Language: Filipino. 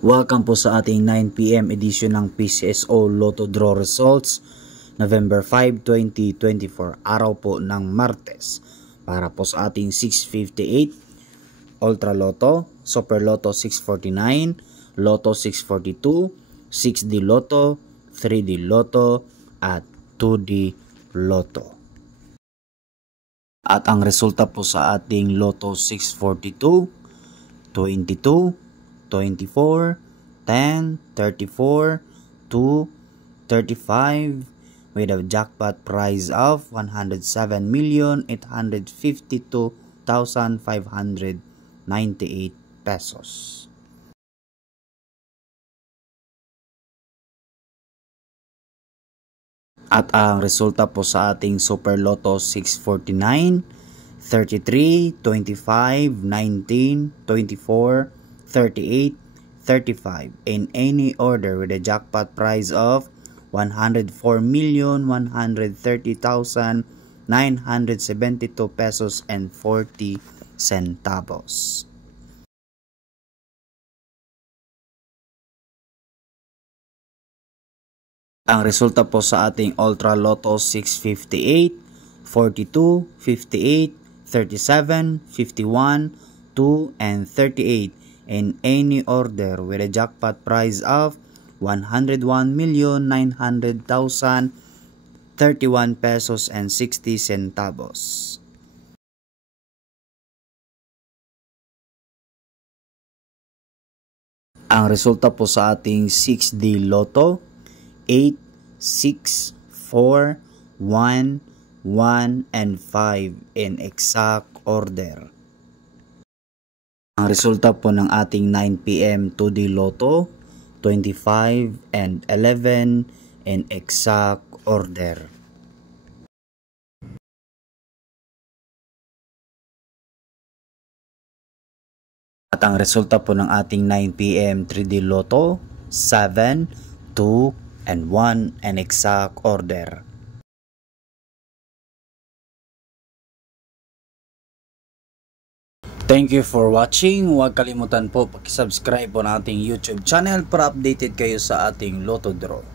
Welcome po sa ating 9 PM edition ng PCSO Lotto Draw Results, November 5, 2024, araw po ng Martes. Para po sa ating 658, Ultra Lotto, Super Lotto 649, Lotto 642, 6D Lotto, 3D Lotto, at 2D Lotto. At ang resulta po sa ating Lotto 642, 22, 24, 10, 34, 2, 35 with a jackpot prize of 107,852,598 pesos. At ang resulta po sa ating Super Lotto 649, 33, 25, 19, 24, 38, 35 in any order with a jackpot prize of 104,130,972 pesos and 40 centavos. Ang resulta po sa ating Ultra Lotto 658, 42, 58, 37, 51, 2, and 38 in any order with a jackpot prize of 101,900,031 pesos and 60 centavos. Ang resulta po sa ating 6D Lotto, 8, 6, 4, 1, 1, and 5 in exact order. Ang resulta po ng ating 9 PM 2D Lotto, 25 and 11 in exact order. At ang resulta po ng ating 9 PM 3D Lotto, 7, 2, and 1 in exact order. Thank you for watching. Huwag kalimutan po pag-subscribe po ng ating YouTube channel para updated kayo sa ating Lotto Draw.